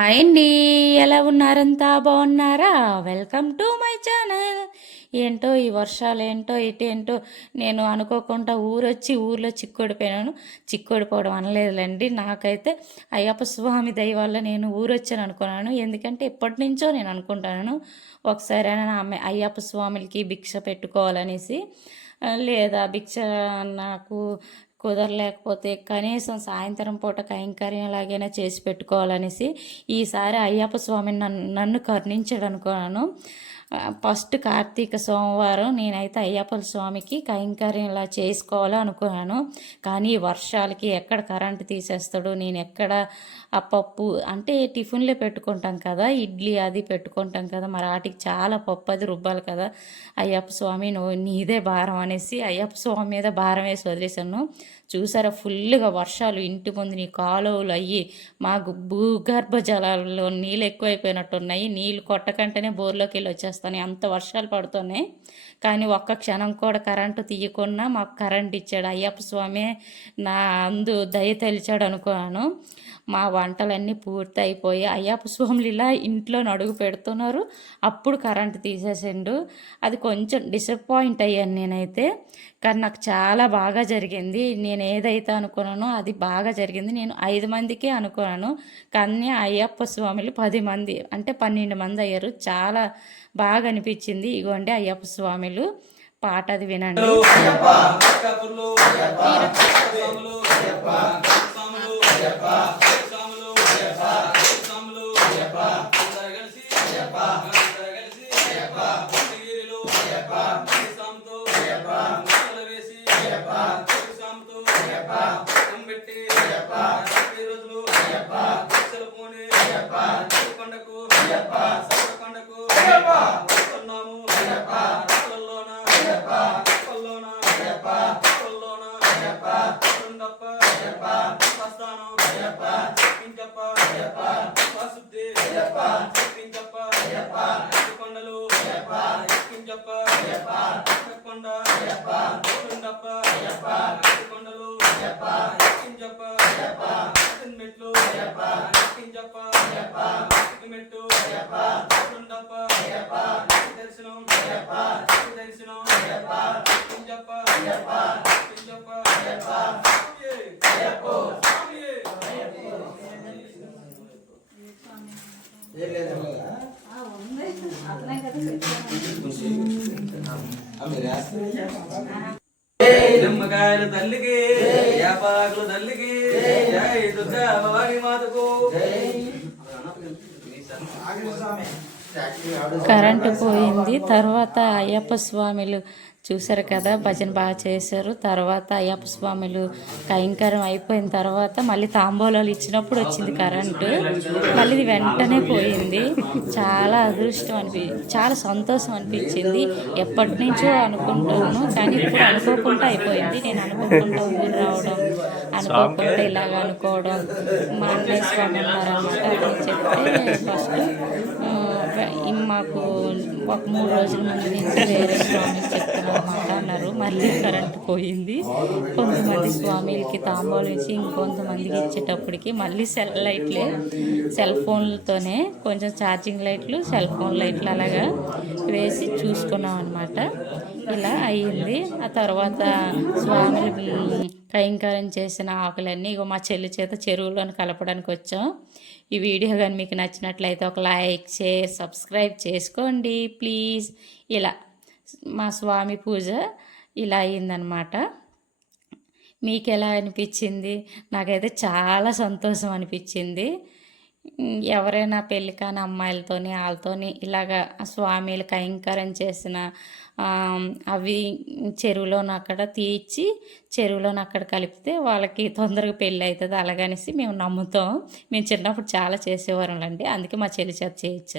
Hi అండి. ఎలా ఉన్నారంతా బాగున్నారా? Welcome to my channel. ఏంటో ఈ వర్షాలు ఏంటో ఇటేంటో నేను అనుకోకుండా ఊర్లో చిక్కుడిపోయాను. చిక్కుడిపోవడం అనలేదులేండి. నాకైతే అయ్యప్ప స్వామి దయ వల్ల నేను ఊరొచ్చాను అనుకున్నాను. ఎందుకంటే ఎప్పటి నుంచో నేను అనుకుంటాను ఒకసారైనా అయ్యప్ప స్వామికి భిక్ష పెట్టుకోవాలనేసి. లేదా భిక్ష నాకు కుదరలేకపోతే కనీసం సాయంత్రం పూట కైంకర్యంలాగైనా చేసి పెట్టుకోవాలనేసి ఈసారి అయ్యప్ప స్వామిని నన్ను కరుణించాడు అనుకున్నాను. ఫస్ట్ కార్తీక సోమవారం నేనైతే అయ్యప్ప స్వామికి కైంకర్యంలా చేసుకోవాలి అనుకున్నాను. కానీ వర్షాలకి ఎక్కడ కరెంటు తీసేస్తాడు, నేను ఎక్కడ ఆ పప్పు అంటే టిఫిన్లే పెట్టుకుంటాం కదా, ఇడ్లీ అది పెట్టుకుంటాం కదా, మరి వాటికి చాలా పప్పు అది రుబ్బాలి కదా. అయ్యప్ప స్వామి నువ్వు నీదే భారం అనేసి అయ్యప్ప స్వామి మీద భారం వేసి వదిలేశాను. చూసారా ఫుల్గా వర్షాలు ఇంటి ముందు నీ కాలువలు అయ్యి మాకు భూగర్భ జలాల్లో నీళ్ళు ఎక్కువైపోయినట్టున్నాయి. నీళ్ళు కొట్టకంటేనే బోర్లోకి వెళ్ళి వచ్చేస్తాను, అంత వర్షాలు పడుతున్నాయి. కానీ ఒక్క క్షణం కూడా కరెంటు తీయకుండా మాకు కరెంట్ ఇచ్చాడు అయ్యప్ప స్వామి. నా అందు దయ తెలిచాడు అనుకున్నాను. మా వంటలన్నీ పూర్తి అయిపోయి అయ్యప్ప స్వాములు ఇలా ఇంట్లో అడుగు పెడుతున్నారు, అప్పుడు కరెంటు తీసేసిండు. అది కొంచెం డిసప్పాయింట్ అయ్యాను నేనైతే. కానీ నాకు చాలా బాగా జరిగింది. నేను ఏదైతే అనుకున్నానో అది బాగా జరిగింది. నేను 5 మందికే అనుకున్నాను, కానీ అయ్యప్ప స్వాములు 10 మంది అంటే 12 మంది అయ్యారు. చాలా బాగా అనిపించింది. ఇగోండి అయ్యప్ప స్వాములు పాట అది వినండి. నిమ్మకాయలు తల్లికి యాపాకులు తల్లికి జై దుర్గా భవాని మాతకు. కరెంటు పోయింది. తర్వాత అయ్యప్ప స్వామిలు చూశారు కదా, భజన బాగా చేశారు. తర్వాత అయ్యప్ప స్వామిలు కైంకర్యం అయిపోయిన తర్వాత మళ్ళీ తాంబూలాలు ఇచ్చినప్పుడు వచ్చింది కరెంటు. మళ్ళీ ఇది వెంటనే పోయింది. చాలా అదృష్టం చాలా సంతోషం అనిపించింది. ఎప్పటి నుంచో అనుకుంటాను, కానీ ఇప్పుడు అనుకోకుండా అయిపోయింది. నేను అనుకోకుండా ఊరు రావడం, అనుకోకుండా ఇలాగ అనుకోవడం, మా అన్నయ్య స్వామి ఉన్నారన్నమాట అని చెప్తే ఫస్ట్ మాకు ఒక 3 రోజుల ముందు నుంచి వేరే స్వామికి చెప్తున్నాం అన్నమాట అన్నారు. మళ్ళీ కరెంటు పోయింది. కొంతమంది స్వామిలకి తాంబూలం ఇచ్చి ఇంకొంతమందికి ఇచ్చేటప్పటికి మళ్ళీ సెల్ ఫోన్లతోనే కొంచెం ఛార్జింగ్ లైట్లు, సెల్ ఫోన్ లైట్లు అలాగా వేసి చూసుకున్నాం అనమాట. ఇలా అయ్యింది. ఆ తర్వాత స్వామిని కైంకర్యం చేసిన ఆకులన్నీ ఇగో మా చెల్లి చేత చెరువులను కలపడానికి వచ్చాం. ఈ వీడియో కానీ మీకు నచ్చినట్లయితే ఒక లైక్, షేర్, సబ్స్క్రైబ్ చేసుకోండి ప్లీజ్. ఇలా మా స్వామి పూజ ఇలా అయ్యిందనమాట. మీకు ఎలా అనిపించింది? నాకైతే చాలా సంతోషం అనిపించింది. ఎవరైనా పెళ్ళి కాని అమ్మాయిలతోని వాళ్ళతోని ఇలాగా స్వామిలు కైంకర్యం చేసిన అవి చెరువులోని అక్కడ తీర్చి చెరువులోని అక్కడ కలిపితే వాళ్ళకి తొందరగా పెళ్ళి అవుతుంది అలాగనేసి మేము నమ్ముతాం. మేము చిన్నప్పుడు చాలా చేసేవారం అండి, అందుకే మా చెల్లి చేత చేయించాం.